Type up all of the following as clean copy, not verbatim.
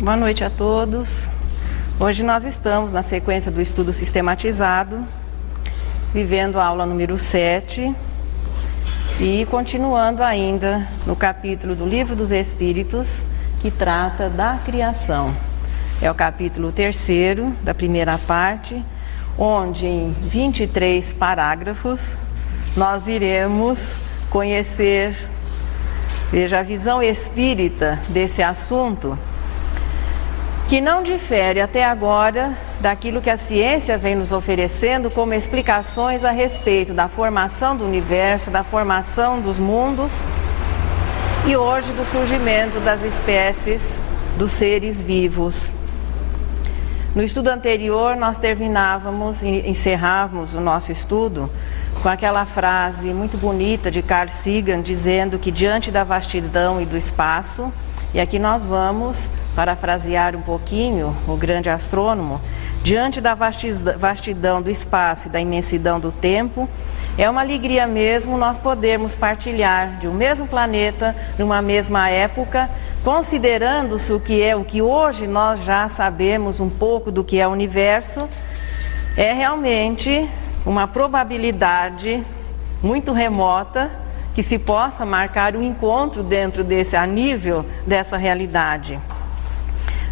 Boa noite a todos. Hoje nós estamos na sequência do estudo sistematizado, vivendo a aula número 7 e continuando ainda no capítulo do Livro dos Espíritos, que trata da criação. É o capítulo 3º da primeira parte, onde em 23 parágrafos nós iremos conhecer, veja, a visão espírita desse assunto, que não difere até agora daquilo que a ciência vem nos oferecendo como explicações a respeito da formação do universo, da formação dos mundos e hoje do surgimento das espécies dos seres vivos. No estudo anterior nós encerrávamos o nosso estudo com aquela frase muito bonita de Carl Sagan dizendo que diante da vastidão e do espaço, e aqui nós vamos parafrasear um pouquinho o grande astrônomo, diante da vastidão do espaço e da imensidão do tempo, é uma alegria mesmo nós podermos partilhar de um mesmo planeta, numa mesma época, considerando-se o que hoje nós já sabemos um pouco do que é o universo, é realmente uma probabilidade muito remota que se possa marcar um encontro dentro a nível dessa realidade.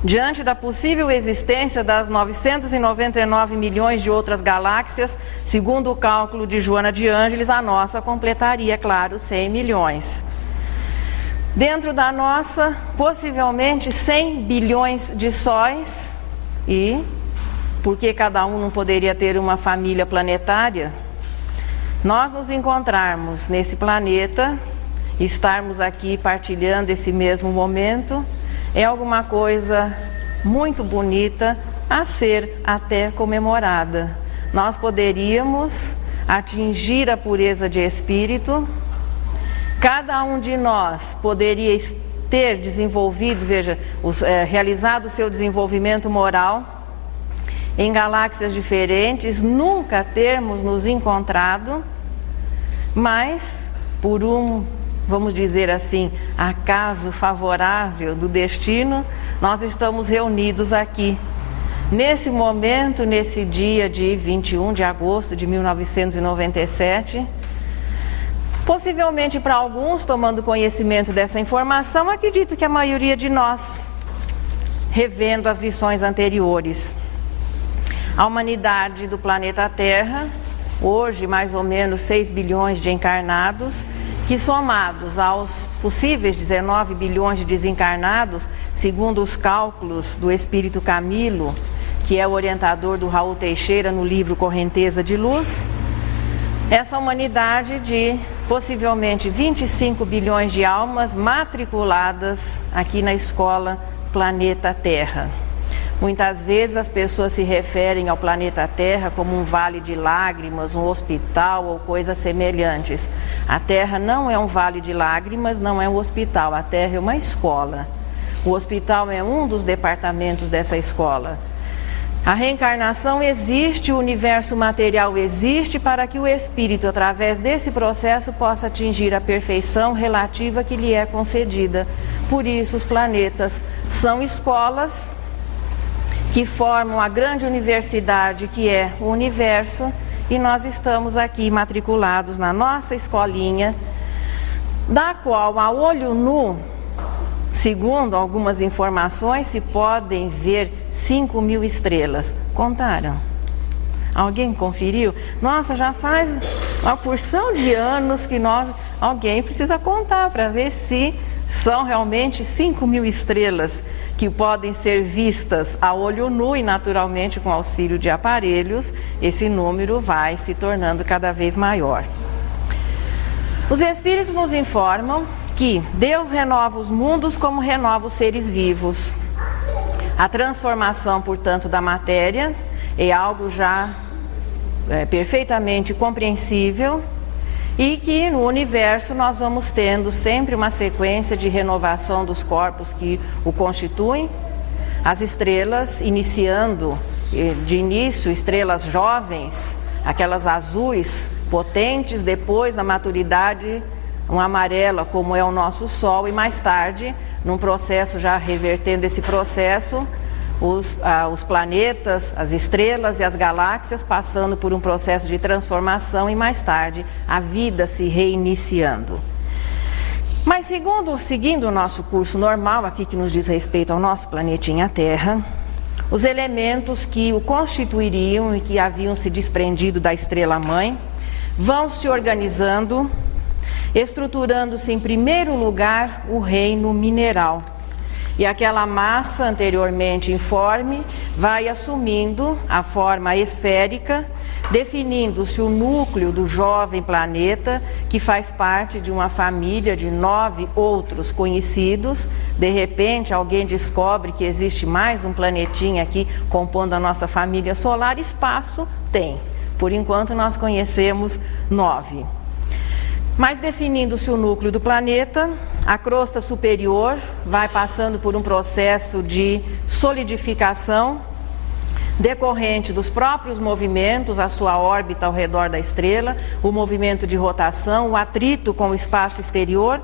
Diante da possível existência das 999 milhões de outras galáxias, segundo o cálculo de Joana de Ângeles, a nossa completaria, claro, 100 milhões. Dentro da nossa, possivelmente 100 bilhões de sóis, e por que cada um não poderia ter uma família planetária? Nós nos encontrarmos nesse planeta, estarmos aqui partilhando esse mesmo momento, é alguma coisa muito bonita a ser até comemorada. Nós poderíamos atingir a pureza de espírito, cada um de nós poderia ter desenvolvido, realizado o seu desenvolvimento moral em galáxias diferentes, nunca termos nos encontrado, mas por vamos dizer assim, acaso favorável do destino, nós estamos reunidos aqui. Nesse momento, nesse dia de 21 de agosto de 1997, possivelmente para alguns, tomando conhecimento dessa informação, acredito que a maioria de nós, revendo as lições anteriores. A humanidade do planeta Terra, hoje mais ou menos 6 bilhões de encarnados, que somados aos possíveis 19 bilhões de desencarnados, segundo os cálculos do Espírito Camilo, que é o orientador do Raul Teixeira no livro Correnteza de Luz, essa humanidade de possivelmente 25 bilhões de almas matriculadas aqui na escola Planeta Terra. Muitas vezes as pessoas se referem ao planeta Terra como um vale de lágrimas, um hospital ou coisas semelhantes. A Terra não é um vale de lágrimas, não é um hospital, a Terra é uma escola. O hospital é um dos departamentos dessa escola. A reencarnação existe, o universo material existe para que o espírito, através desse processo, possa atingir a perfeição relativa que lhe é concedida. Por isso, os planetas são escolas que formam a grande universidade que é o universo, e nós estamos aqui matriculados na nossa escolinha, da qual a olho nu, segundo algumas informações, se podem ver 5.000 estrelas. Contaram? Alguém conferiu? Nossa, já faz uma porção de anos que alguém precisa contar para ver se são realmente 5.000 estrelas que podem ser vistas a olho nu e naturalmente com auxílio de aparelhos, esse número vai se tornando cada vez maior. Os Espíritos nos informam que Deus renova os mundos como renova os seres vivos. A transformação, portanto, da matéria é algo já perfeitamente compreensível, e que no universo nós vamos tendo sempre uma sequência de renovação dos corpos que o constituem, as estrelas iniciando de início estrelas jovens, aquelas azuis potentes, depois na maturidade uma amarela como é o nosso Sol, e mais tarde, num processo já revertendo esse processo, os planetas, as estrelas e as galáxias passando por um processo de transformação e mais tarde a vida se reiniciando. Mas seguindo o nosso curso normal aqui que nos diz respeito ao nosso planetinha Terra, os elementos que o constituiriam e que haviam se desprendido da estrela-mãe vão se organizando, estruturando-se em primeiro lugar o reino mineral. E aquela massa anteriormente informe vai assumindo a forma esférica, definindo-se o núcleo do jovem planeta, que faz parte de uma família de 9 outros conhecidos. De repente, alguém descobre que existe mais um planetinha aqui compondo a nossa família solar. Espaço tem. Por enquanto, nós conhecemos 9. Mas definindo-se o núcleo do planeta, a crosta superior vai passando por um processo de solidificação decorrente dos próprios movimentos, a sua órbita ao redor da estrela, o movimento de rotação, o atrito com o espaço exterior,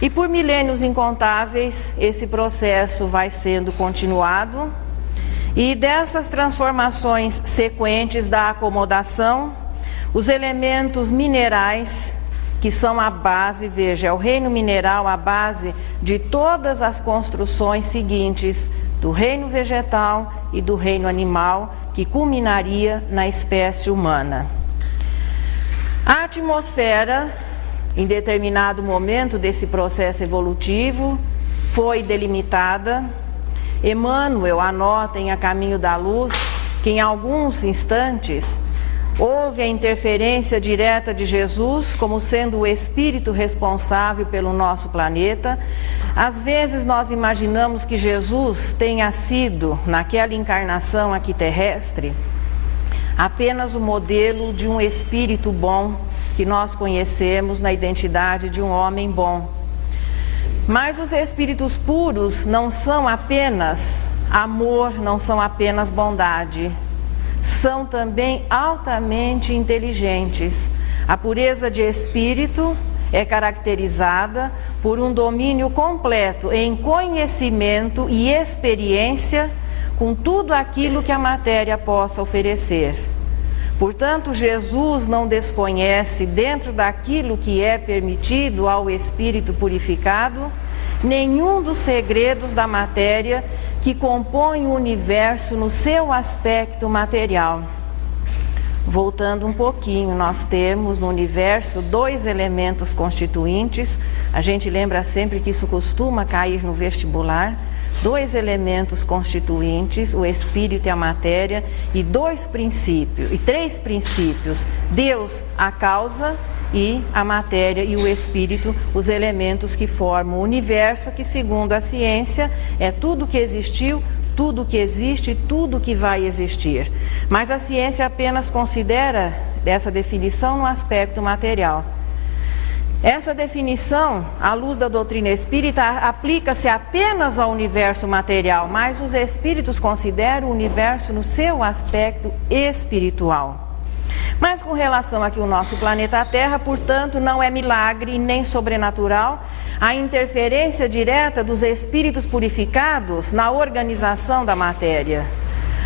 e por milênios incontáveis esse processo vai sendo continuado, e dessas transformações sequentes da acomodação, os elementos minerais, que são a base, veja, é o reino mineral a base de todas as construções seguintes do reino vegetal e do reino animal, que culminaria na espécie humana. A atmosfera, em determinado momento desse processo evolutivo, foi delimitada. Emmanuel anota em A Caminho da Luz que em alguns instantes houve a interferência direta de Jesus como sendo o espírito responsável pelo nosso planeta. Às vezes nós imaginamos que Jesus tenha sido, naquela encarnação aqui terrestre, apenas o modelo de um espírito bom que nós conhecemos na identidade de um homem bom. Mas os espíritos puros não são apenas amor, não são apenas bondade. São também altamente inteligentes. A pureza de espírito é caracterizada por um domínio completo em conhecimento e experiência com tudo aquilo que a matéria possa oferecer. Portanto, Jesus não desconhece, dentro daquilo que é permitido ao espírito purificado, nenhum dos segredos da matéria que compõe o universo no seu aspecto material. Voltando um pouquinho, nós temos no universo 2 elementos constituintes. A gente lembra sempre que isso costuma cair no vestibular. 2 elementos constituintes, o espírito e a matéria, e 2 princípios, e 3 princípios: Deus, a causa, e a matéria e o espírito, os elementos que formam o universo, que segundo a ciência é tudo que existiu, tudo que existe, tudo que vai existir. Mas a ciência apenas considera essa definição no aspecto material. Essa definição, à luz da doutrina espírita, aplica-se apenas ao universo material, mas os espíritos consideram o universo no seu aspecto espiritual. Mas com relação aqui ao nosso planeta Terra, portanto, não é milagre e nem sobrenatural a interferência direta dos espíritos purificados na organização da matéria.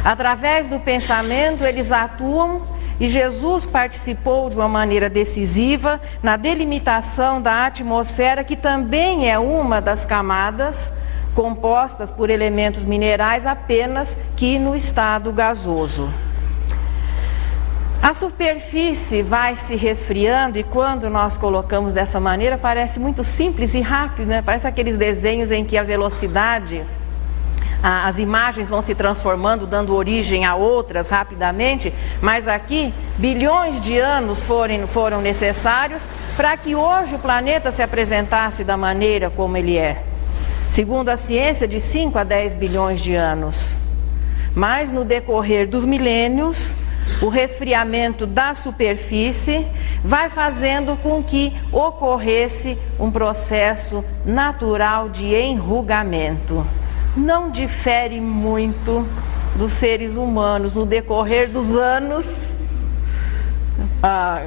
Através do pensamento, eles atuam, e Jesus participou de uma maneira decisiva na delimitação da atmosfera, que também é uma das camadas compostas por elementos minerais, apenas que no estado gasoso. A superfície vai se resfriando, e quando nós colocamos dessa maneira parece muito simples e rápido, né? Parece aqueles desenhos em que a velocidade, as imagens vão se transformando, dando origem a outras rapidamente, mas aqui bilhões de anos foram necessários para que hoje o planeta se apresentasse da maneira como ele é. Segundo a ciência, de 5 a 10 bilhões de anos. Mas no decorrer dos milênios, o resfriamento da superfície vai fazendo com que ocorresse um processo natural de enrugamento. Não difere muito dos seres humanos. No decorrer dos anos,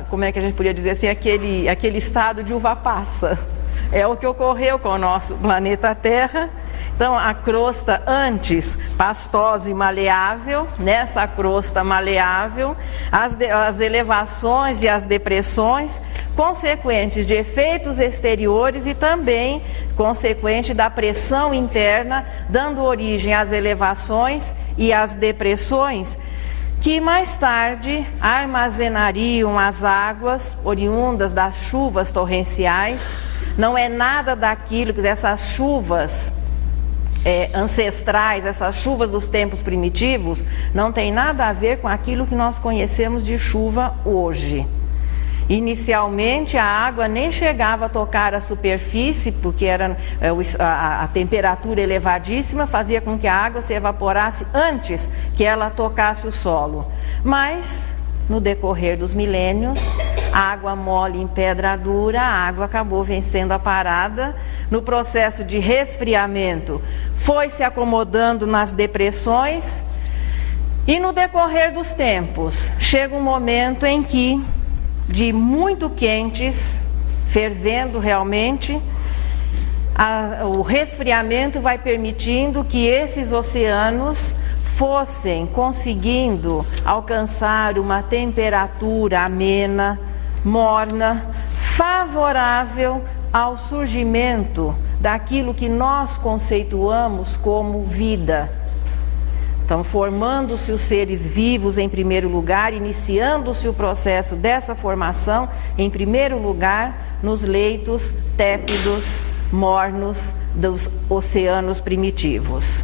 como é que a gente podia dizer assim, aquele estado de uva passa. É o que ocorreu com o nosso planeta Terra. Então, a crosta antes pastosa e maleável, nessa crosta maleável, as elevações e as depressões, consequentes de efeitos exteriores e também consequente da pressão interna, dando origem às elevações e às depressões, que mais tarde armazenariam as águas oriundas das chuvas torrenciais. Não é nada daquilo que essas chuvas ancestrais, essas chuvas dos tempos primitivos, não tem nada a ver com aquilo que nós conhecemos de chuva hoje. Inicialmente a água nem chegava a tocar a superfície, porque a temperatura elevadíssima fazia com que a água se evaporasse antes que ela tocasse o solo. Mas, no decorrer dos milênios, água mole em pedra dura, a água acabou vencendo a parada. No processo de resfriamento, foi se acomodando nas depressões, e no decorrer dos tempos, chega um momento em que, de muito quentes, fervendo realmente, o resfriamento vai permitindo que esses oceanos fossem conseguindo alcançar uma temperatura amena, morna, favorável ao surgimento daquilo que nós conceituamos como vida. Então, formando-se os seres vivos em primeiro lugar, iniciando-se o processo dessa formação, em primeiro lugar, nos leitos tépidos, mornos dos oceanos primitivos.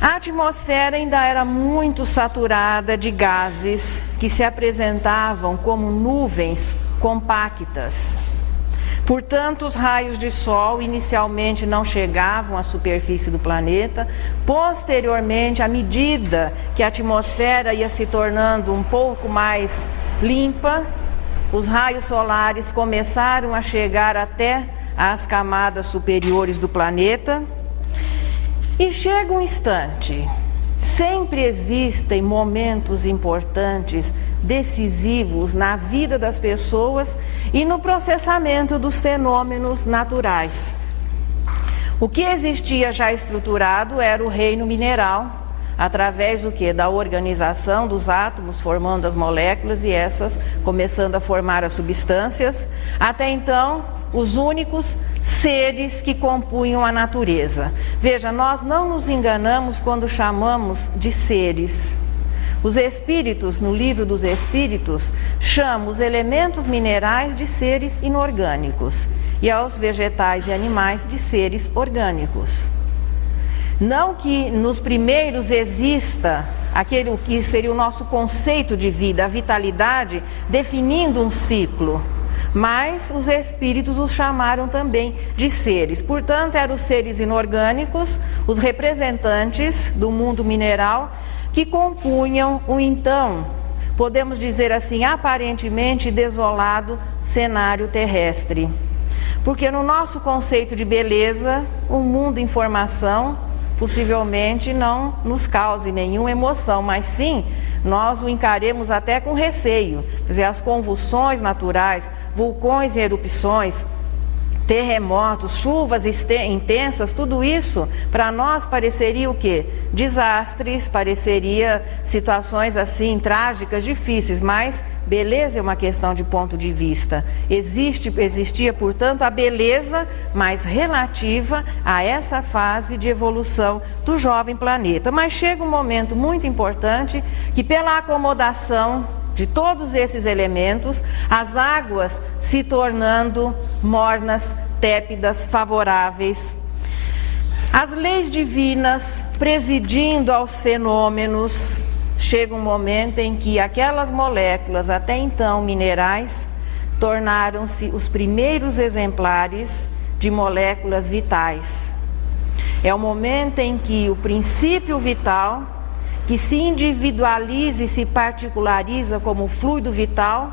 A atmosfera ainda era muito saturada de gases que se apresentavam como nuvens compactas. Portanto, os raios de sol inicialmente não chegavam à superfície do planeta. Posteriormente, à medida que a atmosfera ia se tornando um pouco mais limpa, os raios solares começaram a chegar até as camadas superiores do planeta. E chega um instante, sempre existem momentos importantes, decisivos na vida das pessoas e no processamento dos fenômenos naturais. O que existia já estruturado era o reino mineral, através do quê? Da organização dos átomos formando as moléculas e essas começando a formar as substâncias. Até então, os únicos seres que compunham a natureza. Veja, nós não nos enganamos quando chamamos de seres. Os espíritos, no livro dos espíritos, chamam os elementos minerais de seres inorgânicos e aos vegetais e animais de seres orgânicos. Não que nos primeiros exista aquele que seria o nosso conceito de vida, a vitalidade, definindo um ciclo, mas os espíritos os chamaram também de seres. Portanto, eram os seres inorgânicos, os representantes do mundo mineral, que compunham o então, podemos dizer assim, aparentemente desolado cenário terrestre. Porque no nosso conceito de beleza, o mundo em formação possivelmente não nos cause nenhuma emoção, mas sim, nós o encaremos até com receio. Quer dizer, as convulsões naturais, vulcões e erupções, terremotos, chuvas intensas, tudo isso para nós pareceria o quê? Desastres, pareceria situações assim trágicas, difíceis, mas beleza é uma questão de ponto de vista. Existia, portanto, a beleza mais relativa a essa fase de evolução do jovem planeta. Mas chega um momento muito importante que, pela acomodação de todos esses elementos, as águas se tornando mornas, tépidas, favoráveis, as leis divinas presidindo aos fenômenos, chega um momento em que aquelas moléculas, até então minerais, tornaram-se os primeiros exemplares de moléculas vitais. É o momento em que o princípio vital, que se individualiza e se particulariza como fluido vital,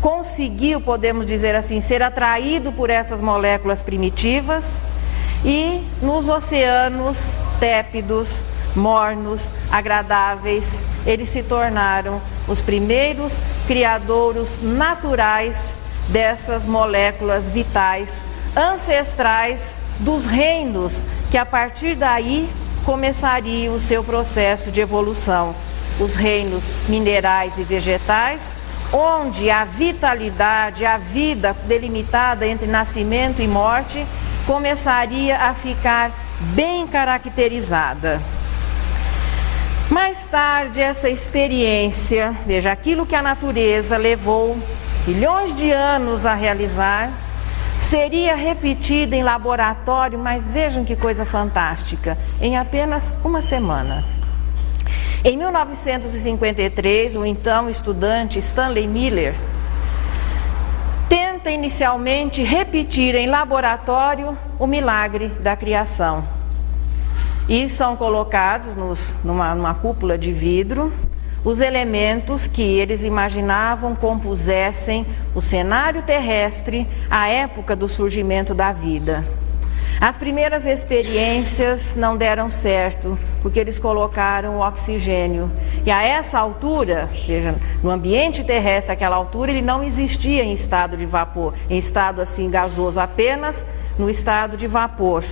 conseguiu, podemos dizer assim, ser atraído por essas moléculas primitivas e nos oceanos tépidos, mornos, agradáveis, eles se tornaram os primeiros criadouros naturais dessas moléculas vitais, ancestrais dos reinos que a partir daí começaria o seu processo de evolução. Os reinos minerais e vegetais, onde a vitalidade, a vida delimitada entre nascimento e morte, começaria a ficar bem caracterizada. Mais tarde, essa experiência, veja, aquilo que a natureza levou milhões de anos a realizar, seria repetida em laboratório, mas vejam que coisa fantástica, em apenas uma semana. Em 1953, o então estudante Stanley Miller tenta inicialmente repetir em laboratório o milagre da criação. E são colocados numa cúpula de vidro os elementos que eles imaginavam compusessem o cenário terrestre à época do surgimento da vida. As primeiras experiências não deram certo, porque eles colocaram o oxigênio. E a essa altura, veja, no ambiente terrestre, àquela altura, ele não existia em estado de vapor, em estado assim gasoso, apenas no estado de vapor.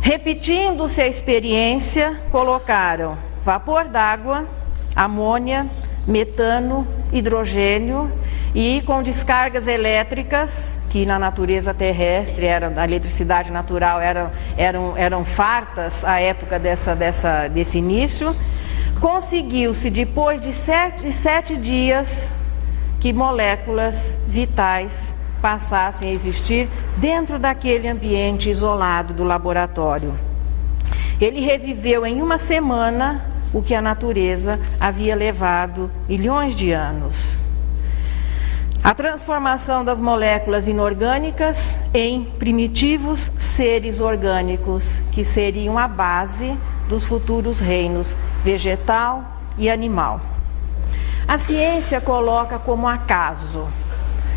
Repetindo-se a experiência, colocaram vapor d'água, amônia, metano, hidrogênio e com descargas elétricas, que na natureza terrestre, a eletricidade natural eram fartas à época desse início, conseguiu-se, depois de 7 dias, que moléculas vitais passassem a existir dentro daquele ambiente isolado do laboratório. Ele reviveu em uma semana o que a natureza havia levado milhões de anos. A transformação das moléculas inorgânicas em primitivos seres orgânicos, que seriam a base dos futuros reinos vegetal e animal. A ciência coloca como acaso.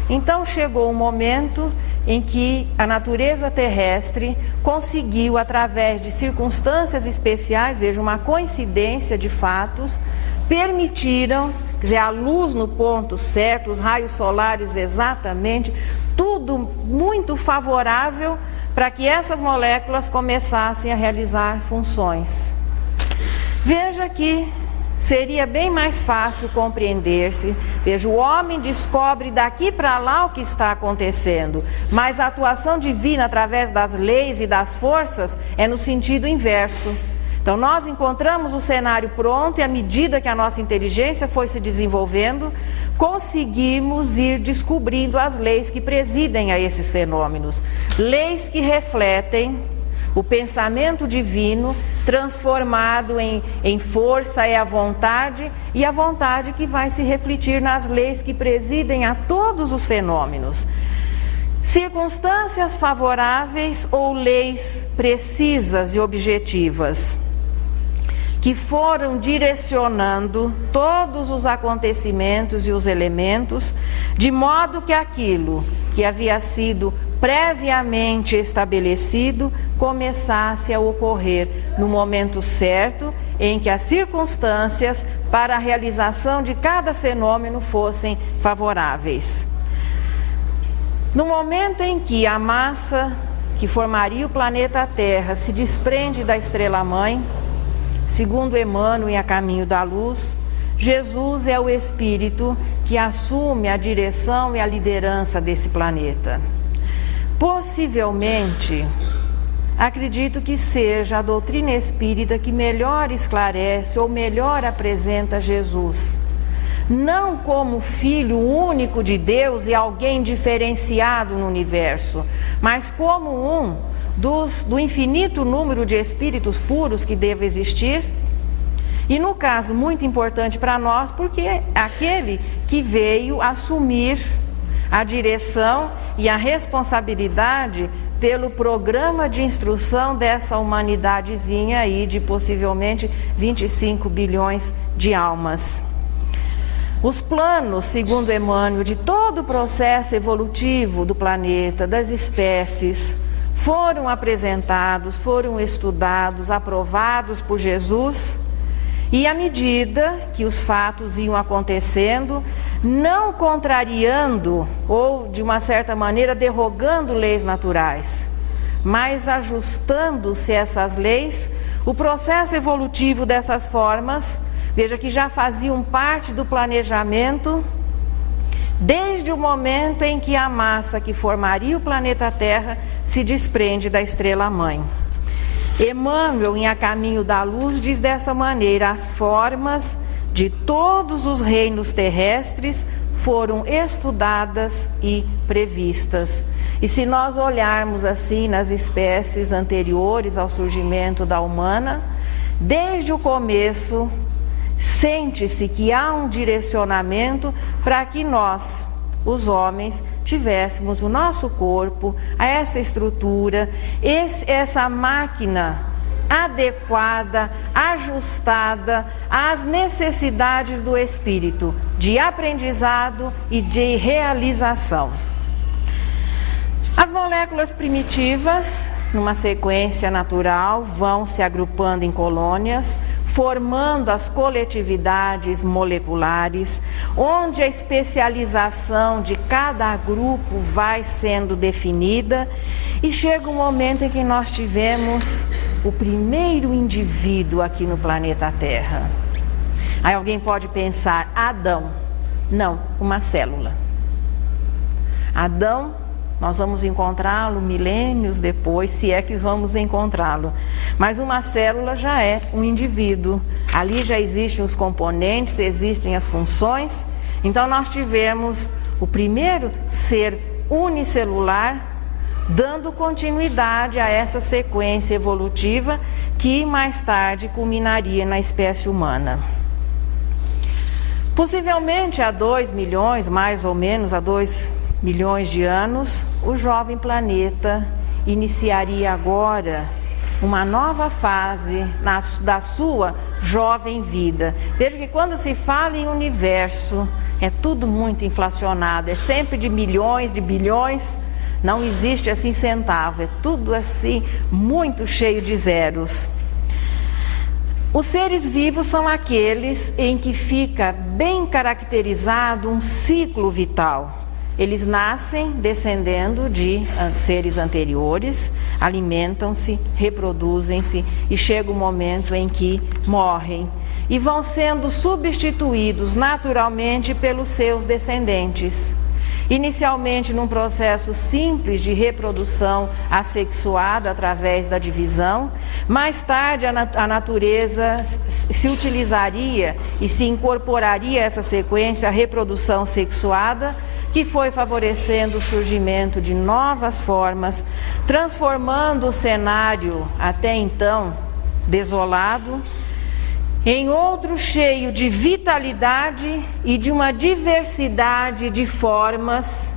Então chegou um momento em que a natureza terrestre conseguiu, através de circunstâncias especiais, veja, uma coincidência de fatos, permitiram, quer dizer, a luz no ponto certo, os raios solares exatamente, tudo muito favorável para que essas moléculas começassem a realizar funções. Veja que seria bem mais fácil compreender-se. Veja, o homem descobre daqui para lá o que está acontecendo, mas a atuação divina através das leis e das forças é no sentido inverso. Então nós encontramos o cenário pronto e à medida que a nossa inteligência foi se desenvolvendo, conseguimos ir descobrindo as leis que presidem a esses fenômenos. Leis que refletem o pensamento divino transformado em força é a vontade, e a vontade que vai se refletir nas leis que presidem a todos os fenômenos. Circunstâncias favoráveis ou leis precisas e objetivas, que foram direcionando todos os acontecimentos e os elementos, de modo que aquilo que havia sido previamente estabelecido começasse a ocorrer no momento certo, em que as circunstâncias para a realização de cada fenômeno fossem favoráveis. No momento em que a massa que formaria o planeta Terra se desprende da estrela-mãe, segundo Emmanuel em A Caminho da Luz, Jesus é o Espírito que assume a direção e a liderança desse planeta. Possivelmente, acredito que seja a doutrina espírita que melhor esclarece ou melhor apresenta Jesus. Não como Filho único de Deus e alguém diferenciado no universo, mas como do infinito número de espíritos puros que deve existir. E no caso, muito importante para nós, porque é aquele que veio assumir a direção e a responsabilidade pelo programa de instrução dessa humanidadezinha aí de possivelmente 25 bilhões de almas. Os planos, segundo Emmanuel, de todo o processo evolutivo do planeta, das espécies, foram apresentados, foram estudados, aprovados por Jesus, E à medida que os fatos iam acontecendo, não contrariando ou, de uma certa maneira, derrogando leis naturais, mas ajustando-se essas leis, o processo evolutivo dessas formas, veja que já faziam parte do planejamento, desde o momento em que a massa que formaria o planeta Terra se desprende da estrela-mãe. Emmanuel, em A Caminho da Luz, diz dessa maneira: as formas de todos os reinos terrestres foram estudadas e previstas. E se nós olharmos assim nas espécies anteriores ao surgimento da humana, desde o começo, sente-se que há um direcionamento para que nós, os homens, tivéssemos o nosso corpo, essa estrutura, essa máquina adequada, ajustada às necessidades do espírito, de aprendizado e de realização. As moléculas primitivas, numa sequência natural, vão se agrupando em colônias, formando as coletividades moleculares, onde a especialização de cada grupo vai sendo definida, e chega um momento em que nós tivemos o primeiro indivíduo aqui no planeta Terra. Aí alguém pode pensar: Adão. Não, uma célula. Adão, nós vamos encontrá-lo milênios depois, se é que vamos encontrá-lo. Mas uma célula já é um indivíduo. Ali já existem os componentes, existem as funções. Então nós tivemos o primeiro ser unicelular, dando continuidade a essa sequência evolutiva que mais tarde culminaria na espécie humana. Possivelmente há 2 milhões, mais ou menos há 2 milhões de anos, o jovem planeta iniciaria agora uma nova fase da sua jovem vida. Veja que quando se fala em universo, é tudo muito inflacionado, é sempre de milhões, de bilhões, não existe assim centavo, é tudo assim muito cheio de zeros. Os seres vivos são aqueles em que fica bem caracterizado um ciclo vital. Eles nascem descendendo de seres anteriores, alimentam-se, reproduzem-se e chega o momento em que morrem e vão sendo substituídos naturalmente pelos seus descendentes. Inicialmente num processo simples de reprodução assexuada através da divisão, mais tarde a natureza se utilizaria e se incorporaria a essa sequência, a reprodução sexuada, que foi favorecendo o surgimento de novas formas, transformando o cenário até então desolado em outro cheio de vitalidade e de uma diversidade de formas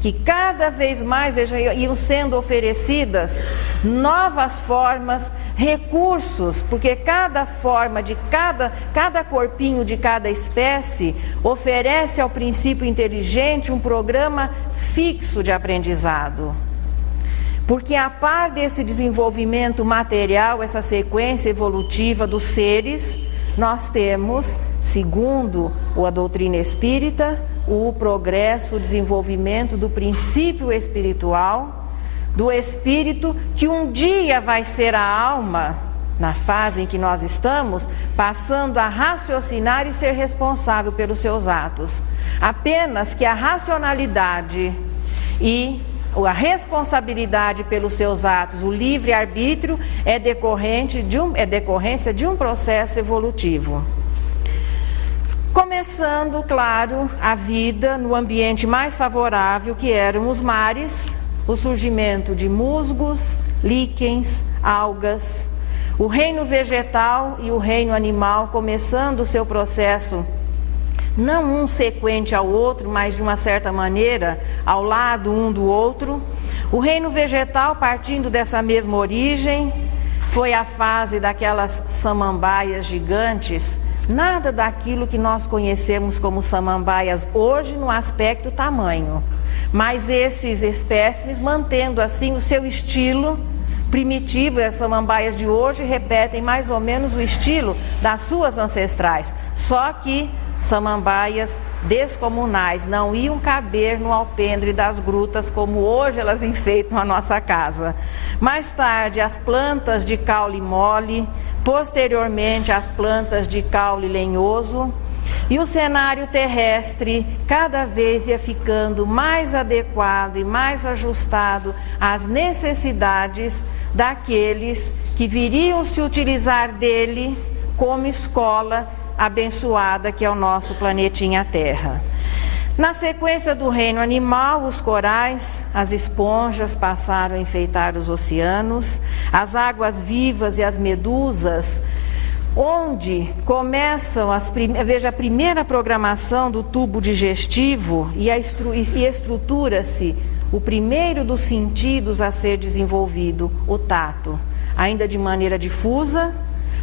que cada vez mais, veja, iam sendo oferecidas novas formas, recursos, porque cada forma de cada corpinho de cada espécie oferece ao princípio inteligente um programa fixo de aprendizado. Porque a par desse desenvolvimento material, essa sequência evolutiva dos seres, nós temos, segundo a doutrina espírita, o progresso, o desenvolvimento do princípio espiritual, do espírito que um dia vai ser a alma, na fase em que nós estamos, passando a raciocinar e ser responsável pelos seus atos. Apenas que a racionalidade e a responsabilidade pelos seus atos, o livre-arbítrio, é decorrência de um processo evolutivo. Começando, claro, a vida no ambiente mais favorável, que eram os mares, o surgimento de musgos, líquens, algas, o reino vegetal e o reino animal começando o seu processo, não um sequente ao outro, mas de uma certa maneira, ao lado um do outro. O reino vegetal, partindo dessa mesma origem, foi a fase daquelas samambaias gigantes, nada daquilo que nós conhecemos como samambaias hoje no aspecto tamanho, mas esses espécimes mantendo assim o seu estilo, primitivo, e as samambaias de hoje repetem mais ou menos o estilo das suas ancestrais, só que samambaias descomunais, não iam caber no alpendre das grutas como hoje elas enfeitam a nossa casa. Mais tarde, as plantas de caule mole, posteriormente as plantas de caule lenhoso, e o cenário terrestre cada vez ia ficando mais adequado e mais ajustado às necessidades daqueles que viriam se utilizar dele como escola abençoada que é o nosso planetinha Terra. Na sequência do reino animal, os corais, as esponjas passaram a enfeitar os oceanos, as águas vivas e as medusas, onde começam veja a primeira programação do tubo digestivo e estrutura-se o primeiro dos sentidos a ser desenvolvido, o tato, ainda de maneira difusa,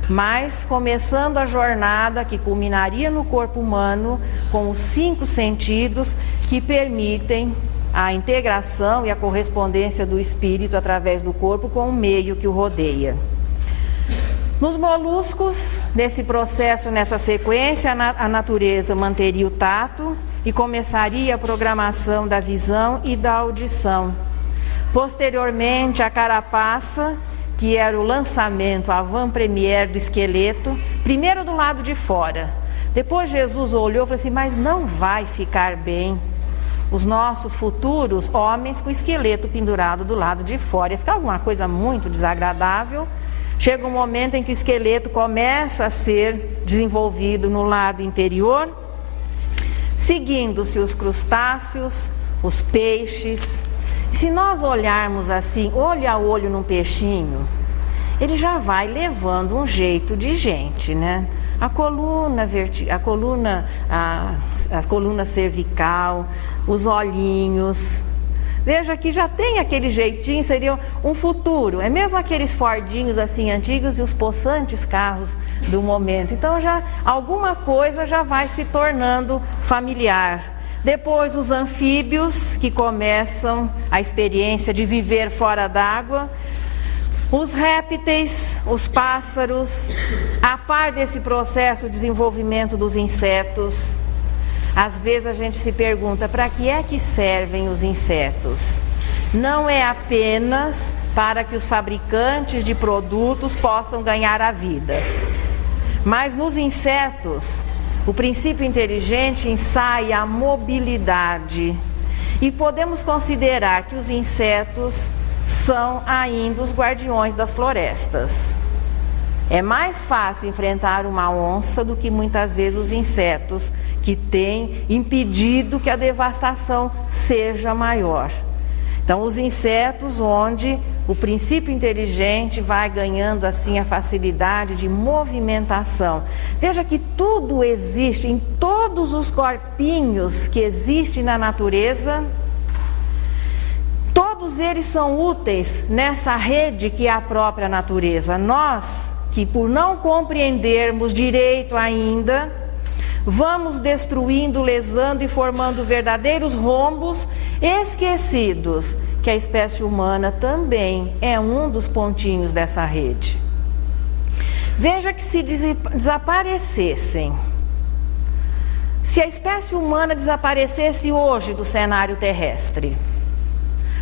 mas começando a jornada que culminaria no corpo humano com os 5 sentidos que permitem a integração e a correspondência do espírito através do corpo com o meio que o rodeia. Nos moluscos, nesse processo, nessa sequência, a natureza manteria o tato e começaria a programação da visão e da audição. Posteriormente, a carapaça, que era o lançamento, a avant-première do esqueleto, primeiro do lado de fora. Depois Jesus olhou e falou assim, mas não vai ficar bem os nossos futuros homens com o esqueleto pendurado do lado de fora. Ia ficar alguma coisa muito desagradável. Chega um momento em que o esqueleto começa a ser desenvolvido no lado interior, seguindo-se os crustáceos, os peixes. Se nós olharmos assim, olho a olho num peixinho, ele já vai levando um jeito de gente, né? A coluna cervical, os olhinhos. Veja que já tem aquele jeitinho, seria um futuro. É mesmo aqueles Fordinhos assim antigos e os possantes carros do momento. Então já alguma coisa já vai se tornando familiar. Depois os anfíbios, que começam a experiência de viver fora d'água. Os répteis, os pássaros, a par desse processo de desenvolvimento dos insetos. Às vezes a gente se pergunta, para que é que servem os insetos? Não é apenas para que os fabricantes de produtos possam ganhar a vida. Mas nos insetos, o princípio inteligente ensaia a mobilidade. E podemos considerar que os insetos são ainda os guardiões das florestas. É mais fácil enfrentar uma onça do que muitas vezes os insetos, que têm impedido que a devastação seja maior. Então, os insetos onde o princípio inteligente vai ganhando assim a facilidade de movimentação. Veja que tudo existe, em todos os corpinhos que existem na natureza, todos eles são úteis nessa rede que é a própria natureza. Nós, que por não compreendermos direito ainda, vamos destruindo, lesando e formando verdadeiros rombos, esquecidos que a espécie humana também é um dos pontinhos dessa rede. Veja que se desaparecessem, se a espécie humana desaparecesse hoje do cenário terrestre,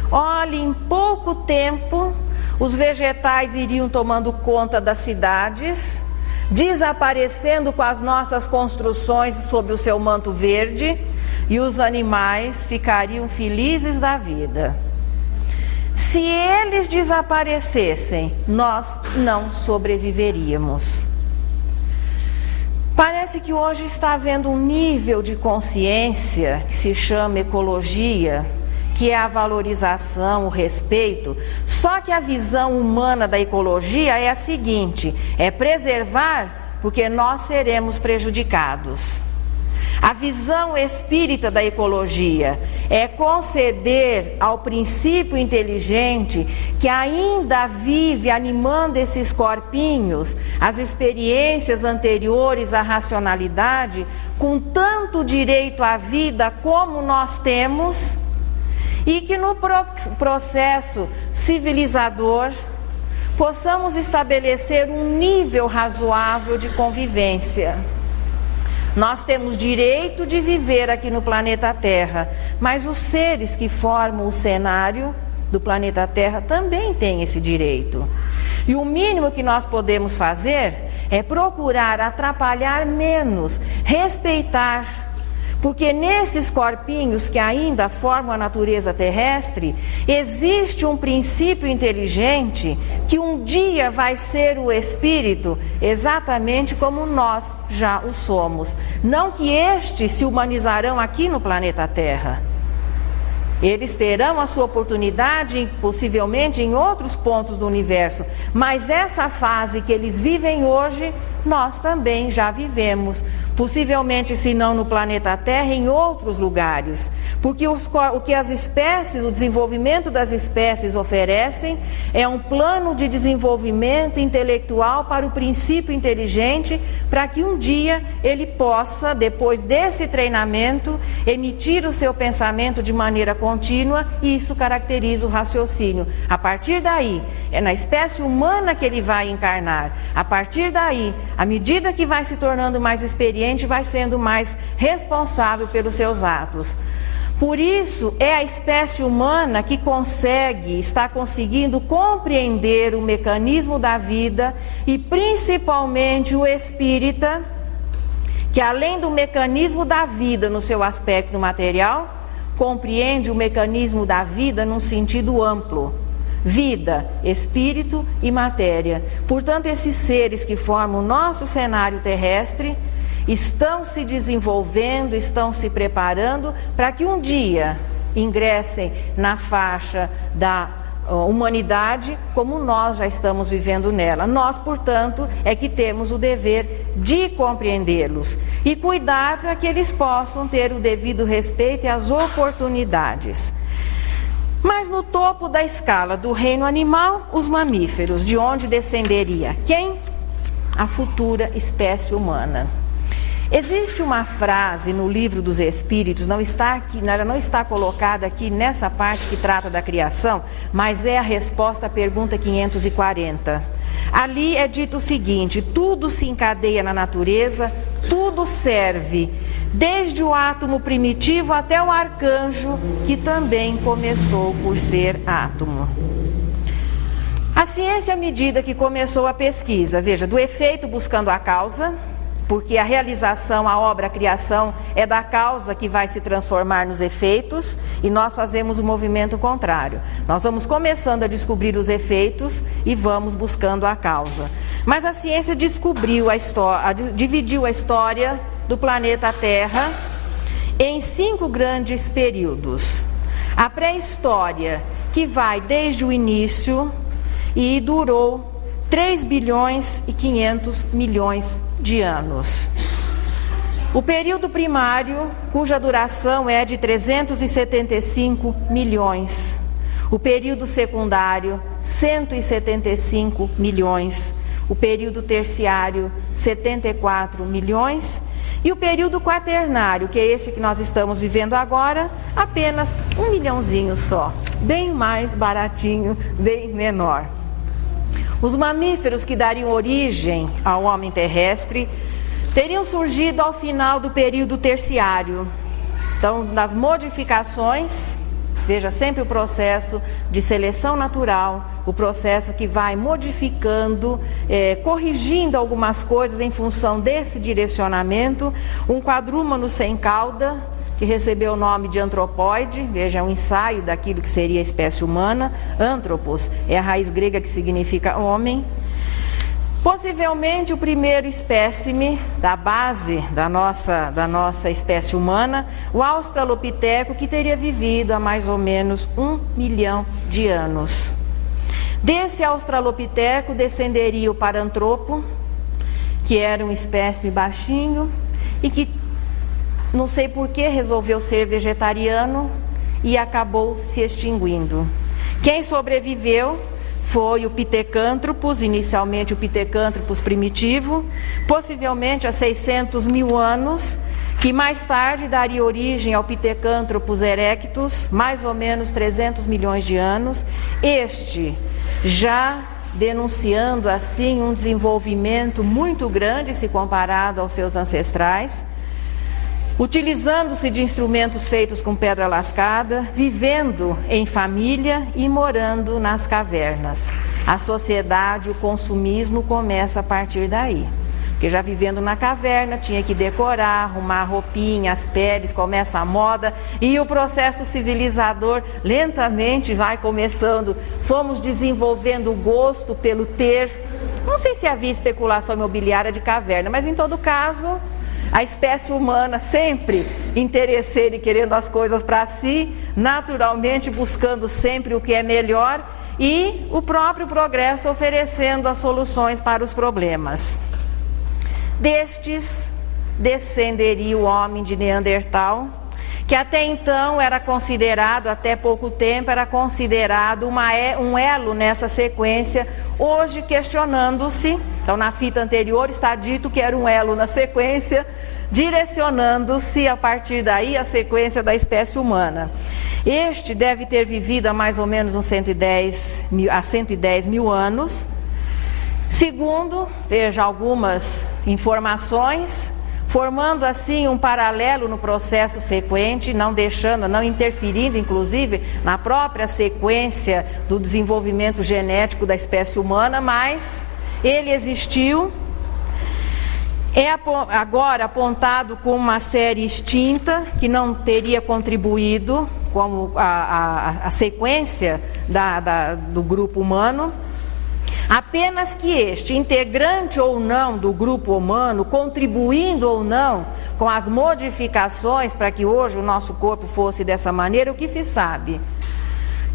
olhe, em pouco tempo, os vegetais iriam tomando conta das cidades, desaparecendo com as nossas construções sob o seu manto verde, e os animais ficariam felizes da vida. Se eles desaparecessem, nós não sobreviveríamos. Parece que hoje está havendo um nível de consciência que se chama ecologia, que é a valorização, o respeito. Só que a visão humana da ecologia é a seguinte: é preservar porque nós seremos prejudicados. A visão espírita da ecologia é conceder ao princípio inteligente, que ainda vive animando esses corpinhos, as experiências anteriores à racionalidade, com tanto direito à vida como nós temos, e que no processo civilizador, possamos estabelecer um nível razoável de convivência. Nós temos direito de viver aqui no planeta Terra, mas os seres que formam o cenário do planeta Terra também têm esse direito. E o mínimo que nós podemos fazer é procurar atrapalhar menos, respeitar, porque nesses corpinhos que ainda formam a natureza terrestre, existe um princípio inteligente que um dia vai ser o espírito, exatamente como nós já o somos. Não que estes se humanizarão aqui no planeta Terra. Eles terão a sua oportunidade, possivelmente, em outros pontos do universo. Mas essa fase que eles vivem hoje, nós também já vivemos. Possivelmente, se não no planeta Terra, em outros lugares. Porque o que as espécies, o desenvolvimento das espécies oferecem é um plano de desenvolvimento intelectual para o princípio inteligente, para que um dia ele possa, depois desse treinamento, emitir o seu pensamento de maneira contínua, e isso caracteriza o raciocínio. A partir daí, é na espécie humana que ele vai encarnar. A partir daí, à medida que vai se tornando mais experiente, vai sendo mais responsável pelos seus atos. Por isso, é a espécie humana que está conseguindo compreender o mecanismo da vida, e principalmente o espírita, que além do mecanismo da vida no seu aspecto material, compreende o mecanismo da vida num sentido amplo. Vida, espírito e matéria. Portanto, esses seres que formam o nosso cenário terrestre estão se desenvolvendo, estão se preparando para que um dia ingressem na faixa da humanidade, como nós já estamos vivendo nela. Nós, portanto, é que temos o dever de compreendê-los e cuidar para que eles possam ter o devido respeito e as oportunidades. Mas no topo da escala do reino animal, os mamíferos, de onde descenderia quem? A futura espécie humana. Existe uma frase no Livro dos Espíritos, ela não está colocada aqui nessa parte que trata da criação, mas é a resposta à pergunta 540. Ali é dito o seguinte: tudo se encadeia na natureza, tudo serve, desde o átomo primitivo até o arcanjo, que também começou por ser átomo. A ciência, à medida que começou a pesquisa, veja, do efeito buscando a causa, porque a realização, a obra, a criação é da causa que vai se transformar nos efeitos, e nós fazemos o movimento contrário. Nós vamos começando a descobrir os efeitos e vamos buscando a causa. Mas a ciência dividiu a história do planeta Terra em 5 grandes períodos. A pré-história, que vai desde o início e durou 3 bilhões e 500 milhões de anos. O período primário, cuja duração é de 375 milhões. O período secundário, 175 milhões. O período terciário, 74 milhões. E o período quaternário, que é este que nós estamos vivendo agora, apenas 1 milhãozinho só. Bem mais baratinho, bem menor. Os mamíferos que dariam origem ao homem terrestre teriam surgido ao final do período terciário. Então, nas modificações, veja sempre o processo de seleção natural, o processo que vai modificando, corrigindo algumas coisas em função desse direcionamento. Um quadrúmano sem cauda, que recebeu o nome de antropóide, veja, é um ensaio daquilo que seria a espécie humana. Anthropos é a raiz grega que significa homem. Possivelmente o primeiro espécime da base da nossa espécie humana, o australopiteco, que teria vivido há mais ou menos 1 milhão de anos. Desse australopiteco descenderia o parantropo, que era um espécime baixinho e que não sei por que resolveu ser vegetariano e acabou se extinguindo. Quem sobreviveu foi o Pithecanthropus, inicialmente o Pithecanthropus primitivo, possivelmente há 600 mil anos, que mais tarde daria origem ao Pithecanthropus erectus, mais ou menos 300 milhões de anos. Este já denunciando assim um desenvolvimento muito grande se comparado aos seus ancestrais, utilizando-se de instrumentos feitos com pedra lascada, vivendo em família e morando nas cavernas. A sociedade, o consumismo começa a partir daí. Porque já vivendo na caverna, tinha que decorar, arrumar roupinha, as peles, começa a moda e o processo civilizador lentamente vai começando. Fomos desenvolvendo o gosto pelo ter. Não sei se havia especulação imobiliária de caverna, mas em todo caso, a espécie humana sempre interesseira e querendo as coisas para si, naturalmente buscando sempre o que é melhor e o próprio progresso oferecendo as soluções para os problemas. Destes descenderia o homem de Neandertal, que até então era considerado, até pouco tempo, era considerado um elo nessa sequência, hoje questionando-se. Então, na fita anterior está dito que era um elo na sequência, direcionando-se a partir daí a sequência da espécie humana. Este deve ter vivido há mais ou menos uns 110 mil anos. Segundo, veja algumas informações, formando assim um paralelo no processo sequente, não interferindo inclusive na própria sequência do desenvolvimento genético da espécie humana, mas ele existiu, é agora apontado como uma série extinta que não teria contribuído como a sequência do grupo humano. Apenas que este, integrante ou não do grupo humano, contribuindo ou não com as modificações para que hoje o nosso corpo fosse dessa maneira, o que se sabe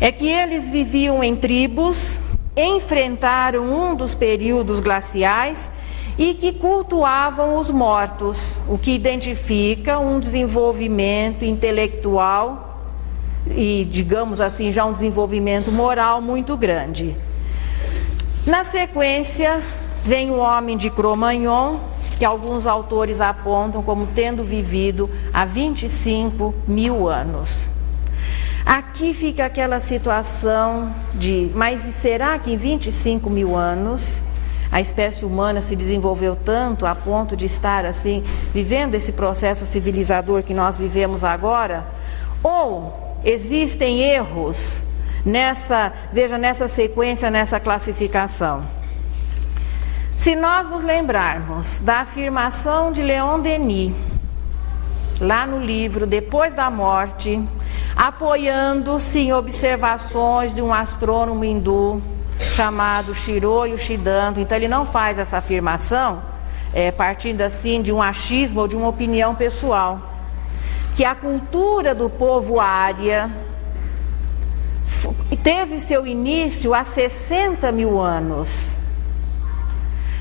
é que eles viviam em tribos, enfrentaram um dos períodos glaciais e que cultuavam os mortos, o que identifica um desenvolvimento intelectual e, digamos assim, já um desenvolvimento moral muito grande. Na sequência, vem o homem de Cro-Magnon, que alguns autores apontam como tendo vivido há 25 mil anos. Aqui fica aquela situação de, mas será que em 25 mil anos a espécie humana se desenvolveu tanto a ponto de estar assim, vivendo esse processo civilizador que nós vivemos agora? Ou existem erros nessa sequência, nessa classificação? Se nós nos lembrarmos da afirmação de Leon Denis, lá no livro Depois da Morte, apoiando-se em observações de um astrônomo hindu chamado Shiro Yoshidanto, então ele não faz essa afirmação partindo assim de um achismo ou de uma opinião pessoal, que a cultura do povo ária teve seu início há 60 mil anos.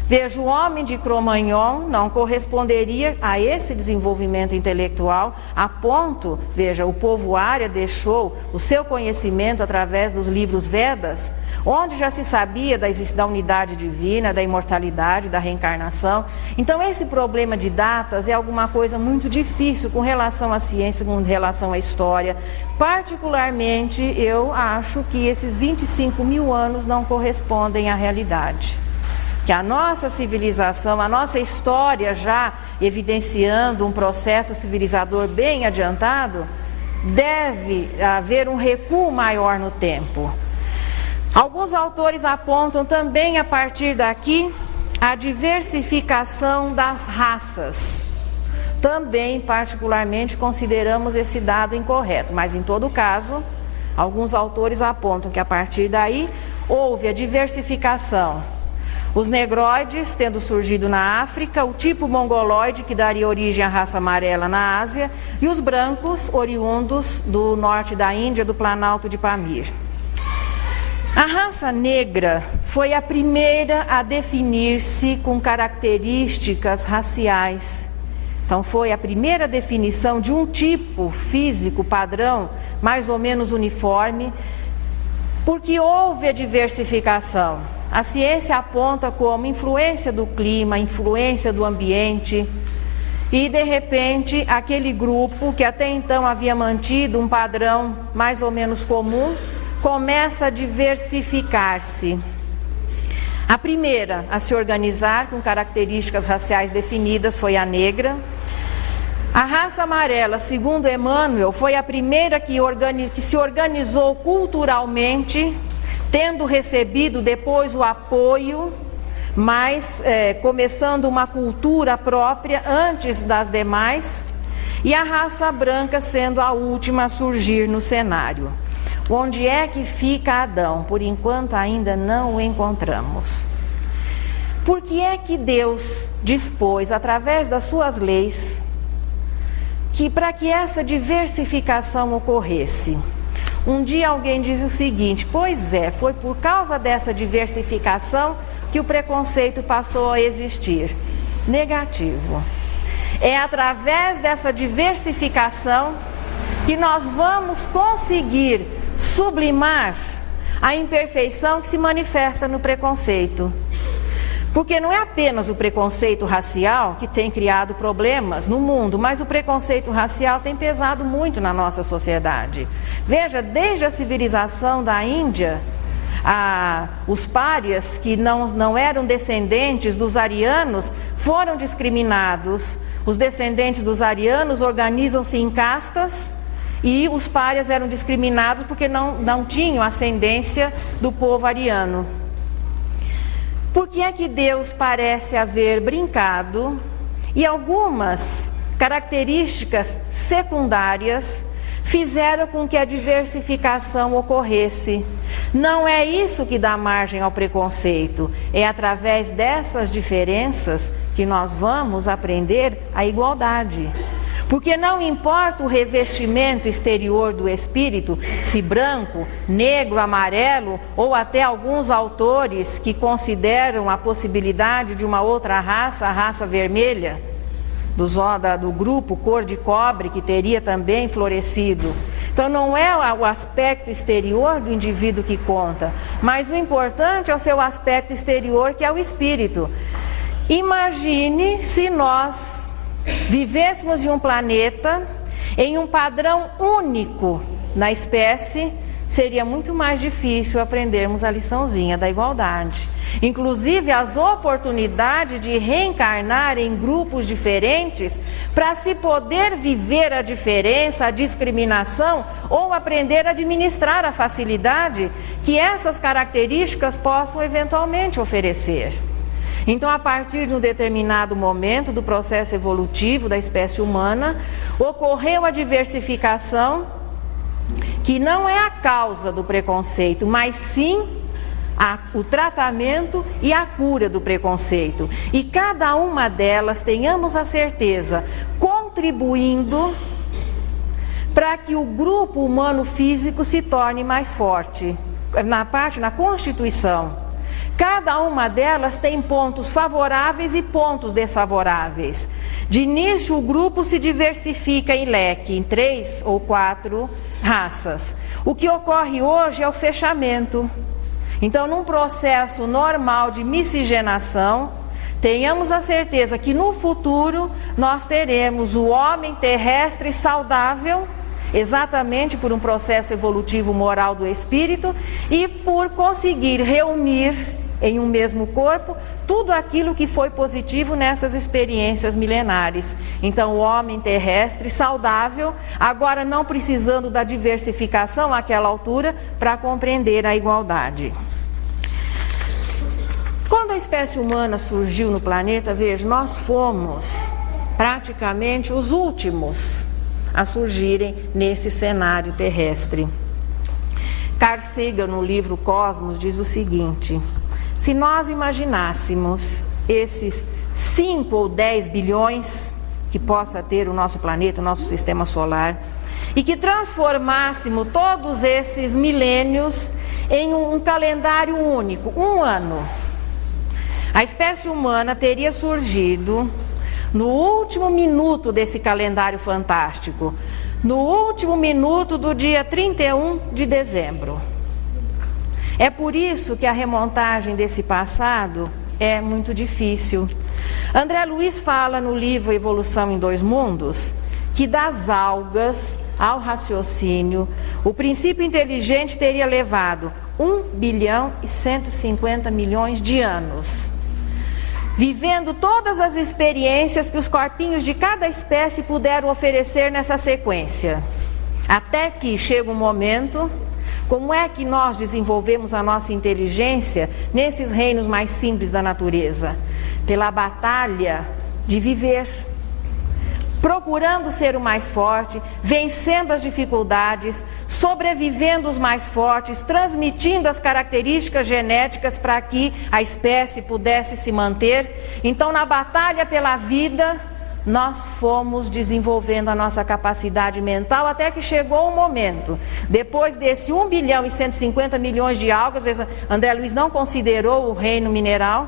Veja, o homem de Cro-Magnon não corresponderia a esse desenvolvimento intelectual, a ponto, veja, o povo ária deixou o seu conhecimento através dos livros Vedas, onde já se sabia da unidade divina, da imortalidade, da reencarnação. Então, esse problema de datas é alguma coisa muito difícil com relação à ciência, com relação à história. Particularmente, eu acho que esses 25 mil anos não correspondem à realidade. Que a nossa civilização, a nossa história já evidenciando um processo civilizador bem adiantado, deve haver um recuo maior no tempo. Alguns autores apontam também a partir daqui a diversificação das raças. Também, particularmente, consideramos esse dado incorreto, mas em todo caso, alguns autores apontam que a partir daí houve a diversificação. Os negroides tendo surgido na África, o tipo mongoloide que daria origem à raça amarela na Ásia e os brancos oriundos do norte da Índia, do Planalto de Pamir. A raça negra foi a primeira a definir-se com características raciais. Então foi a primeira definição de um tipo físico padrão, mais ou menos uniforme, porque houve a diversificação. A ciência aponta como influência do clima, influência do ambiente, e de repente aquele grupo que até então havia mantido um padrão mais ou menos comum, começa a diversificar-se. A primeira a se organizar com características raciais definidas foi a negra. A raça amarela, segundo Emmanuel, foi a primeira que se organizou culturalmente, tendo recebido depois o apoio, mas começando uma cultura própria antes das demais, e a raça branca sendo a última a surgir no cenário. Onde é que fica Adão? Por enquanto ainda não o encontramos. Por que é que Deus dispôs, através das suas leis, que para que essa diversificação ocorresse? Um dia alguém diz o seguinte: pois é, foi por causa dessa diversificação que o preconceito passou a existir. Negativo. É através dessa diversificação que nós vamos conseguir sublimar a imperfeição que se manifesta no preconceito. Porque não é apenas o preconceito racial que tem criado problemas no mundo, mas o preconceito racial tem pesado muito na nossa sociedade. Veja, desde a civilização da Índia, os párias que não eram descendentes dos arianos foram discriminados. Os descendentes dos arianos organizam-se em castas e os párias eram discriminados porque não tinham ascendência do povo ariano. Por que é que Deus parece haver brincado e algumas características secundárias fizeram com que a diversificação ocorresse? Não é isso que dá margem ao preconceito, é através dessas diferenças que nós vamos aprender a igualdade. Porque não importa o revestimento exterior do espírito, se branco, negro, amarelo, ou até alguns autores que consideram a possibilidade de uma outra raça, a raça vermelha, do grupo cor de cobre, que teria também florescido. Então não é o aspecto exterior do indivíduo que conta, mas o importante é o seu aspecto exterior, que é o espírito. Imagine se nós vivêssemos em um planeta, em um padrão único na espécie, seria muito mais difícil aprendermos a liçãozinha da igualdade. Inclusive as oportunidades de reencarnar em grupos diferentes para se poder viver a diferença, a discriminação ou aprender a administrar a facilidade que essas características possam eventualmente oferecer. Então, a partir de um determinado momento do processo evolutivo da espécie humana, ocorreu a diversificação, que não é a causa do preconceito, mas sim o tratamento e a cura do preconceito. E cada uma delas, tenhamos a certeza, contribuindo para que o grupo humano físico se torne mais forte, na constituição. Cada uma delas tem pontos favoráveis e pontos desfavoráveis. De início, o grupo se diversifica em leque, em 3 ou 4 raças. O que ocorre hoje é o fechamento. Então, num processo normal de miscigenação, tenhamos a certeza que no futuro nós teremos o homem terrestre saudável, exatamente por um processo evolutivo moral do espírito e por conseguir reunir em um mesmo corpo tudo aquilo que foi positivo nessas experiências milenares. Então, o homem terrestre saudável, agora não precisando da diversificação àquela altura para compreender a igualdade. Quando a espécie humana surgiu no planeta, veja, nós fomos praticamente os últimos a surgirem nesse cenário terrestre. Carl Sagan, no livro Cosmos, diz o seguinte: se nós imaginássemos esses 5 ou 10 bilhões que possa ter o nosso planeta, o nosso sistema solar, e que transformássemos todos esses milênios em um calendário único, um ano, a espécie humana teria surgido no último minuto desse calendário fantástico, no último minuto do dia 31 de dezembro. É por isso que a remontagem desse passado é muito difícil. André Luiz fala no livro Evolução em Dois Mundos que das algas ao raciocínio, o princípio inteligente teria levado 1 bilhão e 150 milhões de anos, vivendo todas as experiências que os corpinhos de cada espécie puderam oferecer nessa sequência. Até que chega um momento, como é que nós desenvolvemos a nossa inteligência nesses reinos mais simples da natureza? Pela batalha de viver, procurando ser o mais forte, vencendo as dificuldades, sobrevivendo os mais fortes, transmitindo as características genéticas para que a espécie pudesse se manter. Então, na batalha pela vida, nós fomos desenvolvendo a nossa capacidade mental até que chegou um momento, depois desse 1 bilhão e 150 milhões de algas, André Luiz não considerou o reino mineral,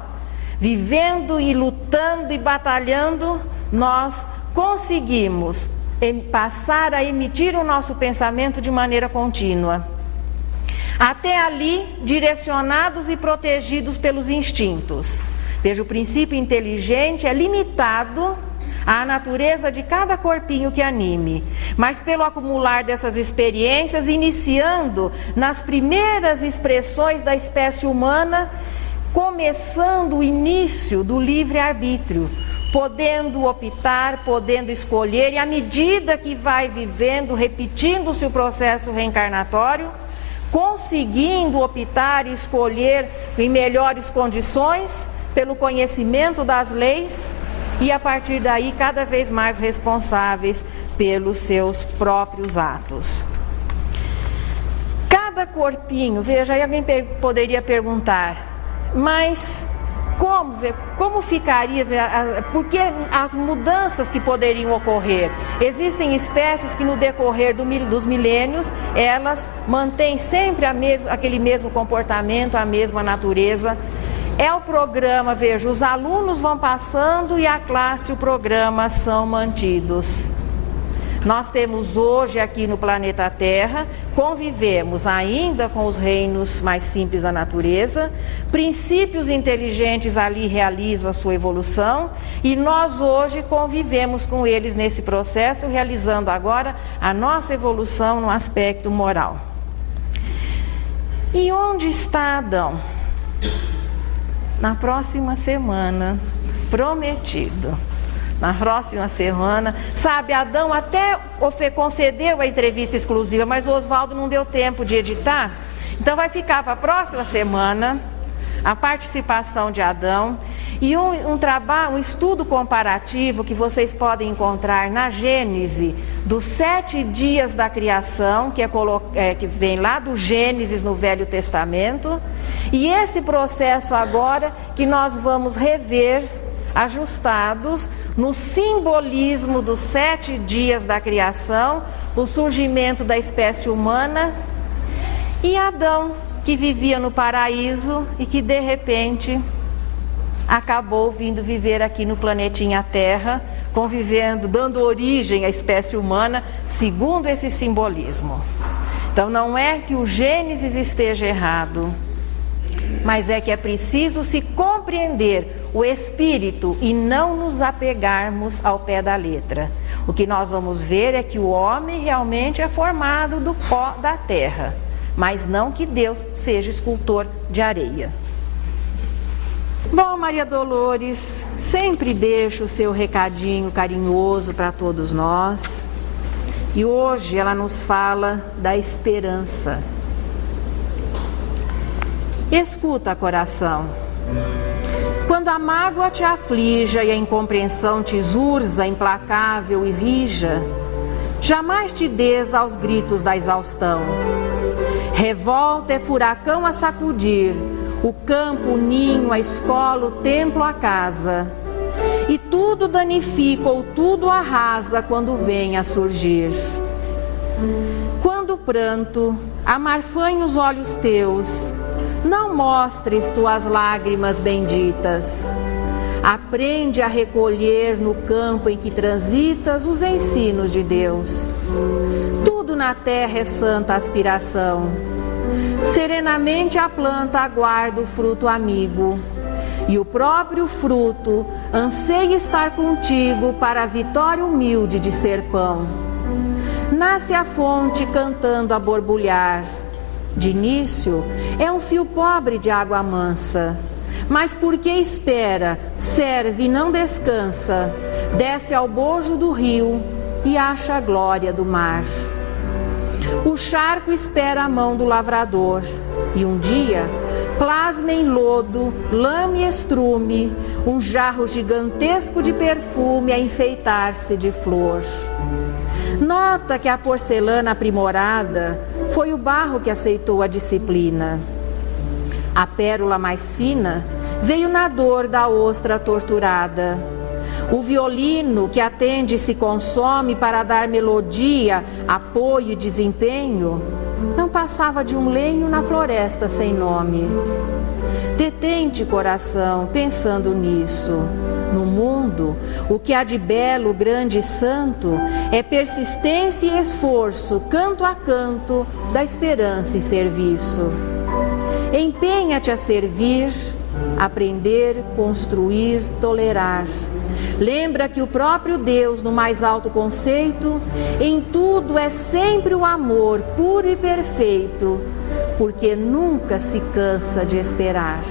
vivendo e lutando e batalhando, nós conseguimos passar a emitir o nosso pensamento de maneira contínua. Até ali, direcionados e protegidos pelos instintos. Veja, o princípio inteligente é limitado à natureza de cada corpinho que anime, mas pelo acumular dessas experiências, iniciando nas primeiras expressões da espécie humana, começando o início do livre-arbítrio, podendo optar, podendo escolher, e à medida que vai vivendo, repetindo-se o processo reencarnatório, conseguindo optar e escolher em melhores condições, pelo conhecimento das leis, e a partir daí cada vez mais responsáveis pelos seus próprios atos. Cada corpinho, veja, aí alguém poderia perguntar, mas como ficaria, porque as mudanças que poderiam ocorrer? Existem espécies que no decorrer dos milênios, elas mantêm sempre aquele mesmo comportamento, a mesma natureza. É o programa, veja, os alunos vão passando e a classe e o programa são mantidos. Nós temos hoje aqui no planeta Terra, convivemos ainda com os reinos mais simples da natureza, princípios inteligentes ali realizam a sua evolução e nós hoje convivemos com eles nesse processo, realizando agora a nossa evolução no aspecto moral. E onde está Adão? Na próxima semana, prometido. Na próxima semana, sabe, Adão até concedeu a entrevista exclusiva, mas o Oswaldo não deu tempo de editar. Então vai ficar para a próxima semana a participação de Adão e um estudo comparativo que vocês podem encontrar na Gênese dos 7 dias da criação, que vem lá do Gênesis no Velho Testamento, e esse processo agora que nós vamos rever, ajustados no simbolismo dos 7 dias da criação, o surgimento da espécie humana e Adão, que vivia no paraíso e que de repente acabou vindo viver aqui no planetinha Terra, convivendo, dando origem à espécie humana, segundo esse simbolismo. Então não é que o Gênesis esteja errado, mas é que é preciso se compreender o espírito e não nos apegarmos ao pé da letra. O que nós vamos ver é que o homem realmente é formado do pó da terra, mas não que Deus seja escultor de areia. Bom, Maria Dolores, sempre deixa o seu recadinho carinhoso para todos nós. E hoje ela nos fala da esperança. Escuta, coração. Quando a mágoa te aflija e a incompreensão te zurza, implacável e rija, jamais te des aos gritos da exaustão. Revolta é furacão a sacudir, o campo, o ninho, a escola, o templo, a casa. E tudo danifica ou tudo arrasa quando vem a surgir. Quando o pranto amarfanha os olhos teus, não mostres tuas lágrimas benditas. Aprende a recolher no campo em que transitas os ensinos de Deus. Tudo na terra é santa aspiração. Serenamente a planta aguarda o fruto amigo. E o próprio fruto anseia estar contigo para a vitória humilde de ser pão. Nasce a fonte cantando a borbulhar. De início, é um fio pobre de água mansa, mas porque espera, serve e não descansa, desce ao bojo do rio e acha a glória do mar. O charco espera a mão do lavrador, e um dia plasma em lodo, lama e estrume, um jarro gigantesco de perfume a enfeitar-se de flor. Nota que a porcelana aprimorada foi o barro que aceitou a disciplina. A pérola mais fina veio na dor da ostra torturada. O violino que atende e se consome para dar melodia, apoio e desempenho, não passava de um lenho na floresta sem nome. Detente, coração, pensando nisso. No mundo, o que há de belo, grande e santo é persistência e esforço, canto a canto, da esperança e serviço. Empenha-te a servir, aprender, construir, tolerar. Lembra que o próprio Deus, no mais alto conceito, em tudo é sempre o amor puro e perfeito, porque nunca se cansa de esperar.